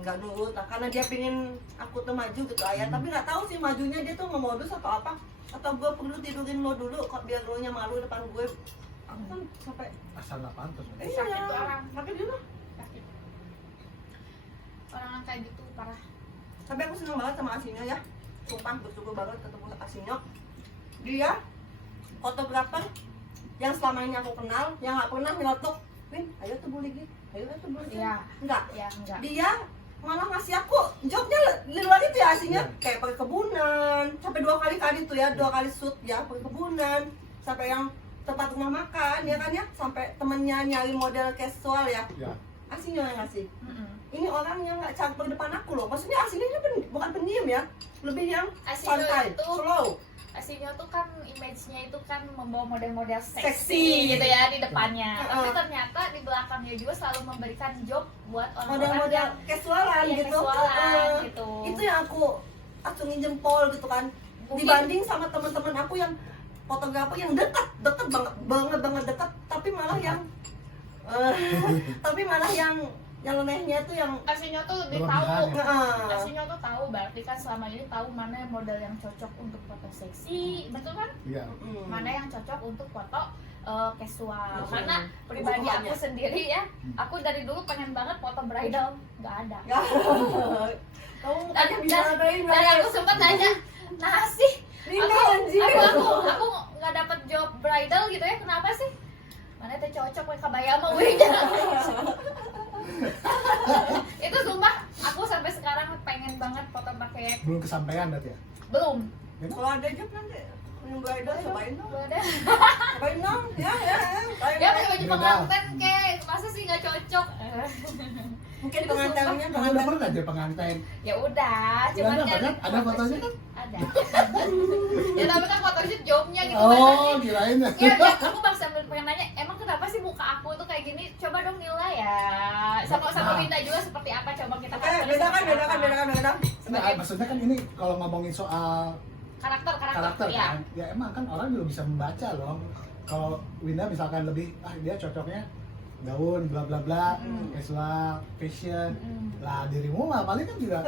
nggak nurut lah karena dia pingin aku tuh maju gitu ayah tapi nggak tahu sih majunya dia tuh ngemodus atau apa atau gue perlu tidurin lo dulu kok biar lo nya malu depan gue aku kan sampai asal nggak pantas. Sakit tuh orang. sakit juga Sakit. Orang kayak gitu parah. tapi aku seneng banget sama Asinyo ya sumpah bersyukur banget ketemu Asinyo dia fotografer yang selama ini aku kenal yang nggak pernah nyelotok Win ayo tuh boleh gitu ayo tuh boleh gitu." Iya. enggak Ya enggak. dia malah ngasih aku jobnya di luar itu ya aslinya Iya. kayak perkebunan sampai 2 kali itu ya 2 kali shoot ya perkebunan sampai yang tempat rumah makan ya kan ya sampai temennya nyari model casual ya Ya. aslinya yang ngasih Mm-mm. ini orang yang nggak campur depan aku loh maksudnya aslinya bukan pendiam ya lebih yang Asinyo santai itu slow Asinyo tuh kan image-nya itu kan membawa model-model Seksi. seksi gitu ya di depannya. Heeh. Tapi ternyata di belakangnya juga selalu memberikan job buat orang-orang model-model yang casualan iya, gitu casualan gitu. itu yang aku acungin jempol gitu kan Mungkin- dibanding sama teman-teman aku yang fotografer yang dekat banget dekat tapi malah yang tapi malah yang nyelenehnya tuh yang Asinyo tuh lebih Berlebihan tahu. ya. Asinyo tuh tahu berarti kan selama ini tahu mana model yang cocok untuk foto seksi, betul kan? Iya. Mana yang cocok untuk foto casual. Betul. Karena pribadi aku Kebutuhannya. sendiri ya, aku dari dulu pengen banget foto bridal, nggak ada. ya kamu Dan, tadi bisa ngadain dan aku sempat nanya, nah sih, Rina anjir aku nggak dapet job bridal gitu ya, kenapa sih? Mana teh cocok pakai kabaya mah weh. Itu sumpah, aku sampai sekarang pengen banget foto pakai Belum kesampaian berarti ya. belum. kalau ada job nanti yang bridal cobain dong Belum ada. cobain dong ya Dia pakai baju pengantin kek, masa sih nggak cocok? mungkin Itu pengantinnya Kan ada pernah jadi pengantin. Ya udah, cuman ada kan kan? Ada fotonya? ada. Ya tapi kan fotonya jobnya gitu Oh, kan. kirain. Ya, aku bang sambil pengen nanya, emang kenapa sih muka aku tuh kayak gini? Coba dong nilai ya. Sama Linda juga seperti apa? Coba kita bedakan Nah, maksudnya kan ini kalau ngomongin soal karakter kan, ya. ya emang kan orang juga bisa membaca loh. Kalau Winda misalkan lebih, dia cocoknya gaun bla bla bla, casual, fashion. Lah dirimu mah paling kan juga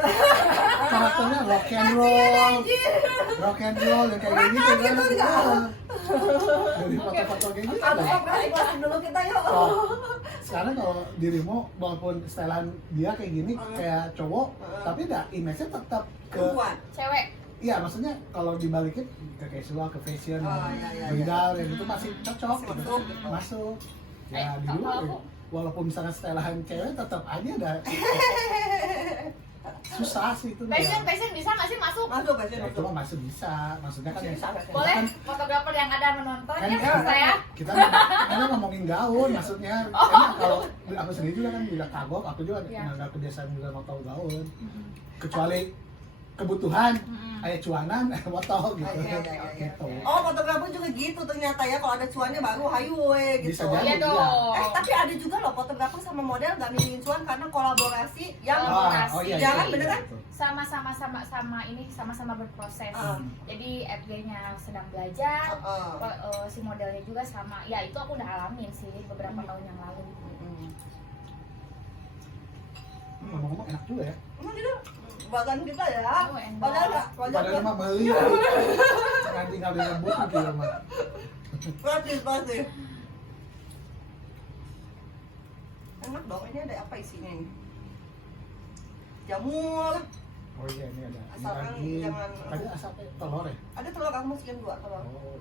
karakternya rock and roll yang kayak gitu kan. Dari foto-foto kayak gitu. Aduh, jelasin dulu kita yuk. Sekarang kalau dirimu walaupun stylean dia kayak gini kayak cowok, tapi dah image-nya tetap ke Perempuan. Cewek. iya maksudnya kalau dibalikin ke casual, ke fashion, Iya. bridal yang itu masih cocok, Masuk. masuk. Ya di kalau luar aku- walaupun misalnya stylean cewek tetap aja ada susah sih itu. Fashion Ya. bisa nggak sih masuk? Masuk pasti Ya, itu mah masih bisa, maksudnya kan Masih yang bisa, Fashion. Boleh kan fotografer yang ada menonton kan ya saya. kita ngomongin gaun maksudnya emang kalau aku sendiri juga kan juga kagok, aku juga Iya. nggak kebiasaan juga mau tahu gaun kecuali kebutuhan kayak cuanan foto gitu. Iya. Gitu. Oh, fotografer juga gitu ternyata ya, kalau ada cuannya baru hayu we Bisa gitu. jadi. Iya dong. Tapi ada juga loh fotografer sama model gak milihin cuan karena kolaborasi yang jangan iya, beneran. betul. Sama ini sama-sama berproses. Ah. Jadi FG-nya sedang belajar, si modelnya juga sama. Ya itu aku udah alamin sih beberapa tahun yang lalu. Ngomong-ngomong enak juga ya. Emang gitu buatan kita ya. Oh, enak. Padahal nggak, Padahal mah beli. Jangan tinggal di lembut gitu ya mah. pasti. Enak dong, ini ada apa isinya ini? Jamur, Oh iya ini ada. Ini Asalkan lagi. jangan- Tadi asapnya telur ya? ada telur kamu sekian 2 telur. Oh.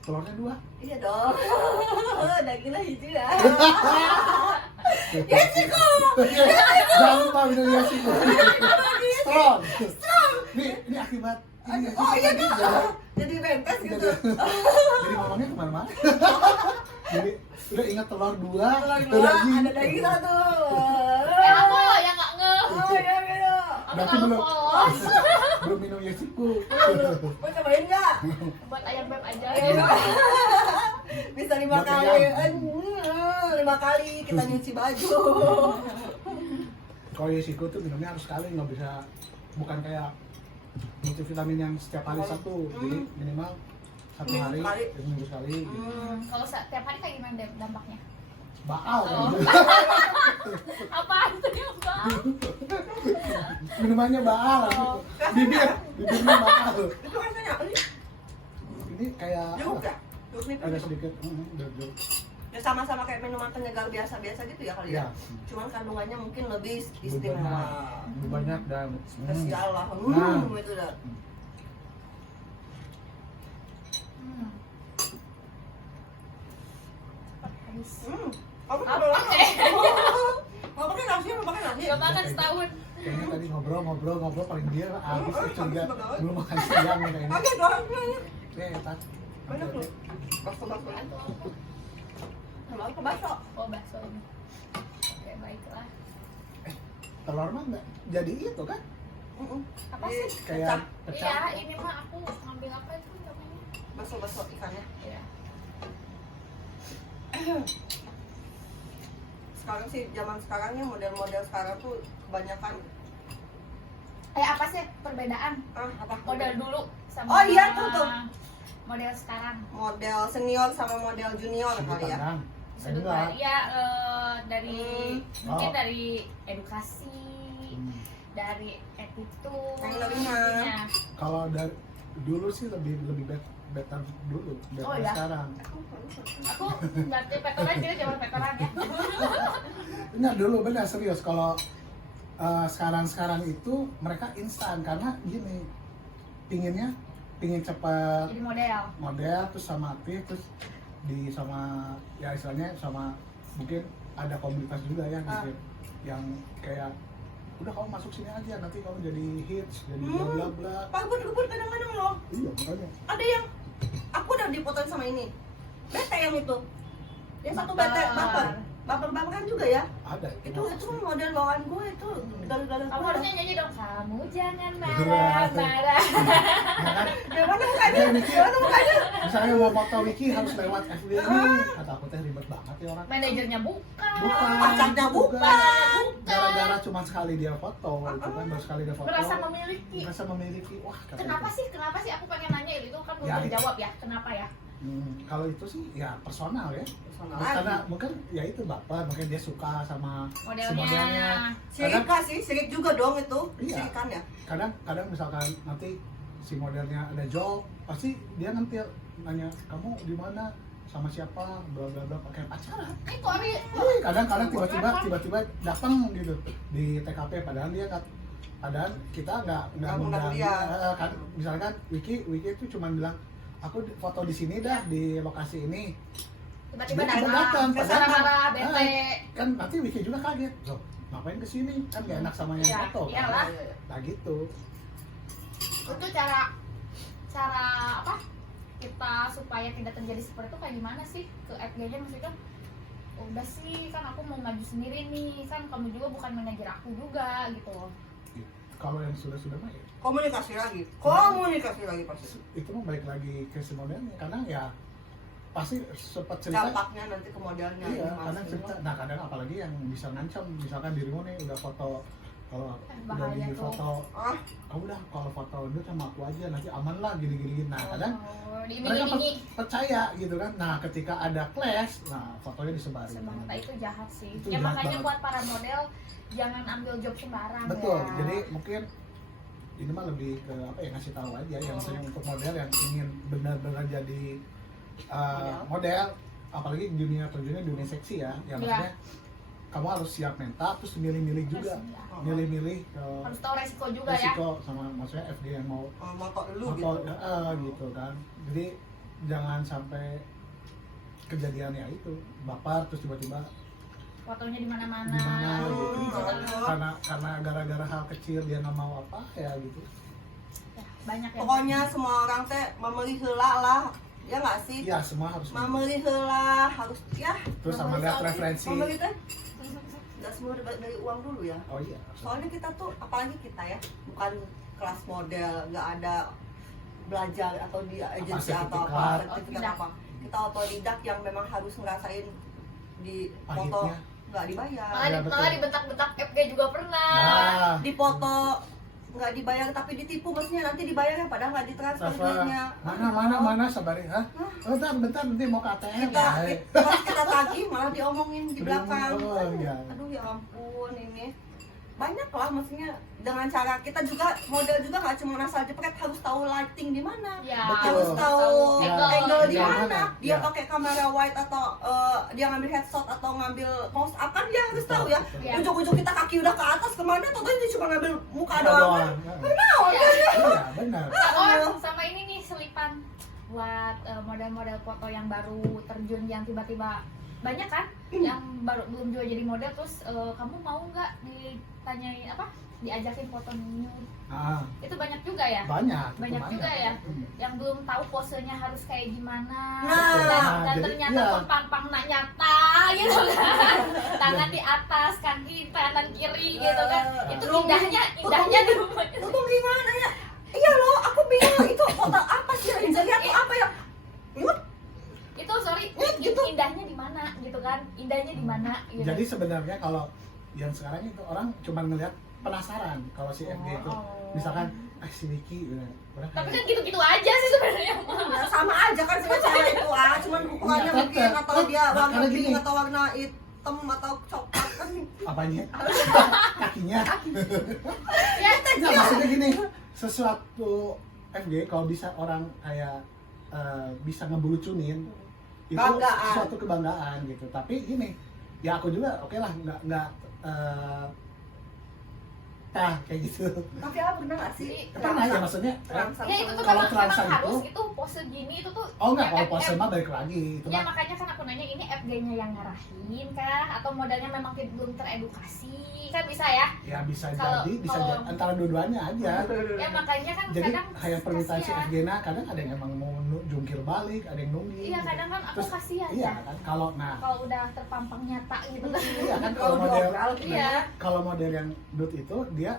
Telurnya 2. Iya dong. Dagingnya hiji ya. Jangan lupa minum Yasiko. Strong. Ini akibat ini ya. Oh iya Jadi dong. Jadi bentes gitu. jadi ngomongnya kemana-mana. Jadi udah ingat telur 2, Telur 2, ada daging 1. Aku yang nggak ngeh. Oh iya iya. Aku Berarti terlalu belum. polos. Belum minum Yasiko. Mau cobain nggak? Buat ayam beb aja. Ayo. Bisa 5 Buat kali. ayam. 5 kali kita nyuci baju. Kalau Yasiko tuh minumnya harus sekali, nggak bisa bukan kayak multivitamin yang setiap hari satu, jadi minimal 1 Minggu hari, sekali. minggu sekali. Kalau tiap hari kayak gimana dampaknya? Baal kan? Oh. Apaan tuh yang bang? Minumannya baal, Oh. bibirnya baal. Itu rasanya apa sih? Ini kayak Jeruk apa? ya? Jeruk nipis. Ada sedikit, jeruk. Ya sama-sama kayak minuman penyegar biasa-biasa gitu ya kali ya. Ya, Cuman kandungannya mungkin lebih lebih istimewa. banyak dan Spesial lah. Nah. Itu dah. Habis. Kamu Apa? udah lama. Mau pakai nasi, mau pakai nasi. Gak makan setahun. kayaknya tadi ngobrol paling dia habis itu juga belum makan siang nih kayaknya. Oke, doangnya. Tak. Banyak loh. Bakso-bakso. Kalau aku bakso. Oh bakso ini. Oke baiklah. Telur mah nggak jadi itu kan? Apa sih? Kayak Iya pecah. ini mah aku ngambil apa itu namanya? Bakso-bakso ikannya. Iya. Sekarang sih zaman sekarangnya model-model sekarang tuh kebanyakan Apa sih perbedaan apa? model dulu sama Oh iya, tuh. model sekarang? Model senior sama model junior Sudut kali ya. pandang. Sudut Enggak. pandang. Iya dari mungkin Oh. dari edukasi, dari attitude. Yang lebih mah. intinya. Kalau dari dulu sih lebih better dulu daripada Oh, iya. sekarang. Aku nggak petoran jadi zaman petoran ya. Enggak dulu benar serius kalau sekarang itu mereka instan karena gini pingin cepat Jadi model. terus sama aktif terus sama ya istilahnya sama mungkin ada komunitas juga ya gitu, yang kayak udah kamu masuk sini aja nanti kamu jadi hits jadi bla bla bla. Pak gebur kadang-kadang loh. Iya makanya Ada yang aku udah dipotoin sama ini. Bete yang itu. Yang satu bete baper-baperan juga ya. ada Itu model bawaan gue itu gagal-gagal. Kamu harusnya nyanyi dong. Kamu jangan Beneran. marah-marah. ya kan. Yang mana mukanya? Iya, Niki. Yang mana mukanya? Misalnya mau foto Wiki harus lewat FB nih kata aku teh ribet banget ya orang. Manajernya bukan. Pacarnya bukan. Gara-gara cuma sekali dia foto itu kan baru sekali dia foto Merasa memiliki. merasa memiliki wah kata Kenapa itu. sih? Kenapa sih aku pengen nanya itu kan belum Ya, terjawab ya? Kenapa ya? Kalau itu sih ya personal ya. Personal Karena lagi. mungkin ya itu baper, mungkin dia suka sama si Modelnya. modelnya. Sirik kah sih, sirik juga dong itu. Iya. Sirikan ya. Kadang misalkan nanti si modelnya ada job, pasti dia nanti nanya kamu di mana sama siapa, bla bla bla, pakai pacaran. Itu Ari. Kadang-kadang tiba-tiba datang gitu di TKP, padahal dia nggak, padahal kita nggak Nggak undang ngundang dia. kan, misalkan Wiki itu cuma bilang aku foto di sini dah di lokasi ini, Tiba-tiba Dia datang. datang, padahal Marah-marah, bete. kan nanti Wiki juga kaget, loh ngapain kesini, kan gak enak sama yang Iya, foto kan, iyalah. nah gitu. Itu cara apa kita supaya tidak terjadi seperti itu kayak gimana sih ke FG-nya? Maksudnya udah sih kan aku mau maju sendiri nih, kan kamu juga bukan manajer aku juga gitu. Kalau yang sudah mah ya, Komunikasi lagi pasti. itu mah balik lagi ke si modelnya, karena ya pasti sempat cerita. Dampaknya nanti ke modelnya. Iya, ini, Mas. kadang cerita. Nah, kadang apalagi yang bisa ngancam, misalkan dirimu nih udah foto, kalau udah bahaya di tuh. foto, Ah, udah kalau foto itu sama aku aja nanti aman lah gini. Nah, kadang Oh, mereka diiming-imingi. percaya gitu kan. Nah, ketika ada clash, nah fotonya disebarin. Semangka itu jahat sih. Itu Ya jahat makanya banget. buat para model jangan ambil job sembarang Betul. ya. Jadi mungkin ini mah lebih ke apa ya, ngasih tahu aja yang misalnya untuk model yang ingin benar-benar jadi model, apalagi dunia terjunnya dunia seksi ya, yang Iya. maksudnya kamu harus siap mental, terus milih-milih juga, Harus, milih-milih harus tahu resiko juga ya. resiko sama maksudnya FG yang mau motor dulu foto gitu. gitu kan. Jadi jangan sampai kejadian ya itu baper terus tiba-tiba Fotonya di mana-mana. di mana gitu. Aduh. Karena gara-gara hal kecil dia nggak mau apa ya gitu. Ya, banyak ya. Pokoknya semua orang teh memilih heula lah. Ya nggak sih? Ya semua harus Memilih heula harus ya. terus sama memilih lihat soalnya- referensi. Memilih teh nggak semua dari uang dulu ya. Oh iya. Soalnya kita tuh, apalagi kita ya, bukan kelas model, nggak ada belajar atau di agensi atau apa, sertifikat. sertifikat apa. Kita otodidak yang memang harus ngerasain di foto Pahitnya. nggak dibayar, Malah, Iya, betul. malah dibentak-bentak FG juga pernah. Nah, di foto nggak dibayar tapi ditipu, maksudnya nanti dibayarnya padahal nggak ditransfer Rafa, duitnya. mana sabari, hah? Bentar nanti mau ke ATM. Kita, Hai. kita tagih malah diomongin di belakang. Oh, iya. Aduh ya ampun, ini banyak lah, maksudnya dengan cara kita juga model juga nggak cuma asal jepret, harus tahu lighting di mana, Ya, Betul. harus tahu Ya, angle di ya, mana, mana. dia Ya. pakai kamera wide atau dia ngambil headshot atau ngambil close up, kan dia harus tahu ya. Iya. Ujung-ujung kita kaki udah ke atas kemana, tuh dia cuma ngambil muka Muka doang kan. doang. Iya, benar. Sama ini nih selipan buat model-model foto yang baru terjun, yang tiba-tiba banyak kan yang baru belum juga jadi model, terus kamu mau nggak ditanyain apa, diajakin foto nude, Ah, itu banyak juga ya. banyak Juga ya, yang belum tahu posenya harus kayak gimana. Nah, dan jadi, ternyata iya. pun pang nyata gitu kan, tangan di atas, kaki kanan kiri gitu kan. Itu indahnya di rumah. Untung gimana ya? Iya loh, aku bingung itu foto apa sih yang dilihat tuh apa ya? Itu sorry, gitu. indahnya di mana gitu kan, indahnya di mana gitu. Jadi sebenarnya kalau yang sekarang itu orang cuma ngelihat penasaran kalau si FG itu, misalkan si Wiki, orang tapi kan kayak- gitu-gitu aja sih sebenarnya mah. Ya, sama aja kan sama cewek itu cuman ukurannya Iya, mungkin tetep. atau dia Nah, warna karena pink gini. atau warna hitam atau coklat kan. apanya? Kakinya. Ya, Nggak, maksudnya gini, sesuatu FG kalau bisa orang kayak bisa ngebelucunin itu Banggaan. sesuatu kebanggaan gitu. Tapi gini, ya aku juga oke lah, nggak kayak gitu. Tapi apa bener gak sih? Pernah ya maksudnya. Terangsang. ya itu tuh Kalau memang terangsang harus itu- itu pose gini itu tuh. Oh enggak, ya, kalau pose mah balik lagi itu Ya mah. makanya kan aku nanya, ini FG-nya yang ngarahin kah atau modelnya memang belum teredukasi, kan bisa ya. Ya bisa Kalau- jadi, bisa kalau- jadi antara dua-duanya aja. Ya makanya kan Jadi kadang kayak permintaan si kasihan. FG-na kadang ada yang emang mau jungkir balik, ada yang nungging. Iya gitu. kadang kan aku Terus, kasihan Iya ya kan, kalau nah kalau udah terpampang nyata gitu kan. iya kan Kalau kalau model diobral, Iya. kalau model yang dut itu dia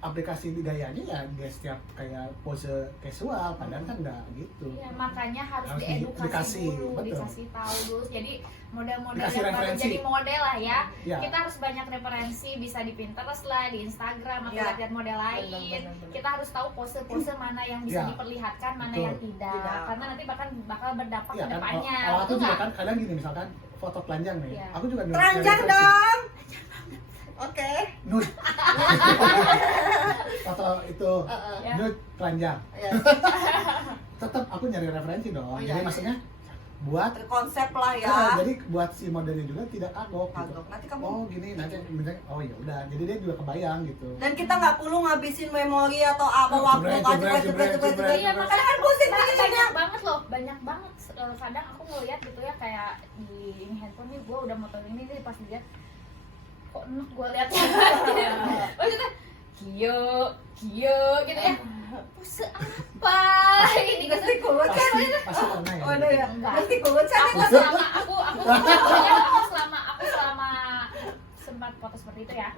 aplikasi gayanya ya dia setiap kayak pose casual, padahal kan enggak gitu. Iya, makanya harus Harus diedukasi dikasih, dulu, betul. dikasih tahu dulu. Jadi model-model Dikasih yang baru referensi. jadi model lah ya. Ya. Kita harus banyak referensi, bisa di Pinterest lah, di Instagram atau Ya. lihat model lain. Benar. Kita harus tahu pose-pose mana yang bisa Ya. diperlihatkan, mana Betul. yang tidak. Tidak. Karena nanti bakal berdampak Iya ke kan, depannya. kalau aku Betul juga nggak? kan kadang gini misalkan foto telanjang nih, Iya. aku juga Telanjang referensi. dong. Oke. Nude. Foto itu Ya. nude telanjang. Ya. Tetap aku nyari referensi dong. Oh, Jadi iya. maksudnya buat Terkonsep lah ya. jadi buat si modelnya juga tidak kagok gitu. Kagok. Nanti kamu Oh gini nanti misalnya oh ya udah jadi dia juga kebayang gitu. dan kita nggak perlu ngabisin memori atau apa waktu Jebret. Iya, makanya kan pusing bikinnya. banyak banget loh, banyak banget. Kadang aku ngeliat gitu ya, kayak di handphone nih, gue udah motor ini nih, pas lihat kok enak gue liatnya. Maksudnya kio gitu ya, pose apa ini gitu. Pasti kuat kan? Pasti pernah ya. Oh ada ya. Enggak. Pasti kuat kan? Aku selama sempat foto seperti itu ya,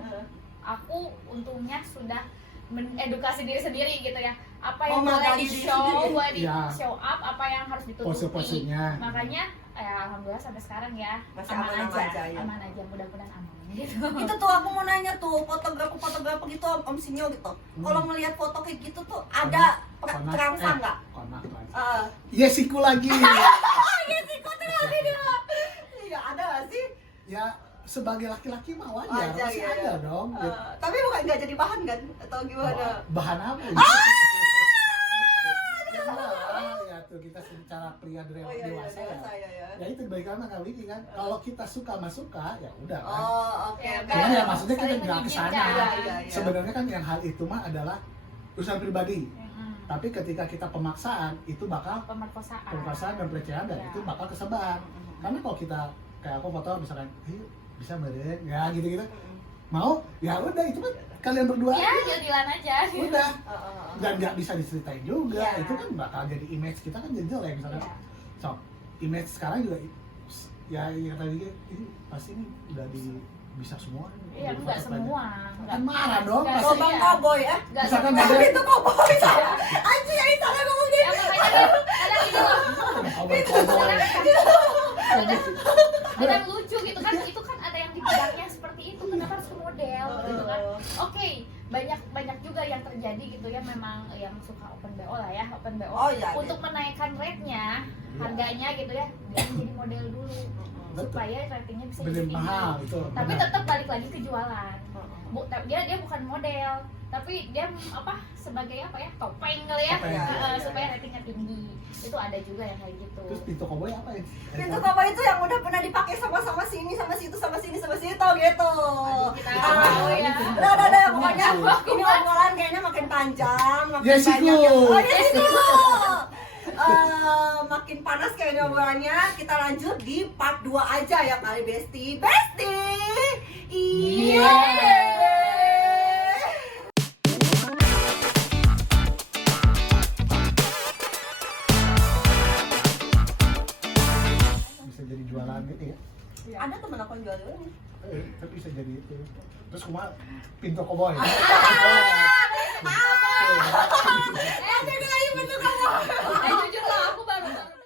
aku untungnya sudah mengedukasi diri sendiri gitu ya, apa yang boleh menggali di diri show, sendiri. boleh di Ya. show up, apa yang harus ditutupi. Pose-posenya. Makanya alhamdulillah sampai sekarang ya Masih aman aman-aman aja, aja, ya. aman aja, mudah-mudahan aman gitu. Itu tuh aku mau nanya tuh fotografer gitu Om Sinyo gitu. Kalau ngelihat foto kayak gitu tuh ada terangsang nggak? Konak lagi. Eh, Iya siku lagi. iya ada nggak sih? Ya sebagai laki-laki mah wajar, Wajar, pasti ya, ada ya. dong. Tapi bukan nggak jadi bahan kan? Atau gimana? Bahan apa? Ya tuh kita secara pria Oh iya, dewasa ya. dewasa ya. Ya itu baik karena Kak Wiki kan. Kalau kita suka sama suka ya udah kan. Oh oke. Ya, oke. Cuman ya maksudnya kita saling nggak kesana. mengizinkan. Iya. Sebenarnya kan yang hal itu mah adalah urusan pribadi. Mm-mm. Tapi ketika kita pemaksaan itu bakal Pemerkosaan dan pelecehan dan Ya. itu bakal kesebar. Karena kalau kita kayak aku foto misalkan, bisa meren, ya gitu-gitu. Mau? Ya udah itu kan kalian berdua ya, aja. jadilan aja Udah. Heeh. Dan nggak bisa diceritain juga. Ya. Itu kan bakal jadi image kita kan jadi jelek misalkan. Ya. So, image sekarang juga ya yang tadi ini pasti ini udah bisa semua. Iya, Udah enggak foto semua. Kan marah dong Enggak pasti. Lobang iya. koboi ya. Enggak Misalkan semua. model- Itu koboi saya. Anjing yang salah ngomong Ya, gitu. makanya kadang gitu loh. Cowboy. Kadang lucu gitu kan, itu kan ada yang di bidangnya seperti itu, kenapa harus ke model gitu kan. Oke, banyak juga yang terjadi gitu ya, memang yang suka open BO lah ya, open BO. Oh, iya, Untuk menaikkan rate-nya, harganya gitu ya, dia jadi model dulu Betul. supaya ratingnya bisa Bener tinggi. mahal itu. Tapi bener. tetap balik lagi ke jualan. Dia bukan model, tapi dia sebagai apa ya, topeng kali ya, Topeng, iya. supaya ratingnya tinggi. Itu ada juga yang kayak gitu. Terus pintu koboi apa ya? Pintu koboi itu yang udah pernah dipakai sama sini, sama situ, sama sini, sama situ gitu. Kita Ah, tahu ya. Udah, pokoknya ini obrolan kayaknya makin panjang, makin Yes, banyak Iku. yang yes, Iku. Makin panas kayaknya obrolannya. Kita lanjut di part 2 aja ya kali Besti. Iya. Bisa jadi jualan gitu ya. Ada temen aku yang jual ini. Tapi bisa jadi itu. Terus kuma pintu koboi. Ada lagi pintu koboi.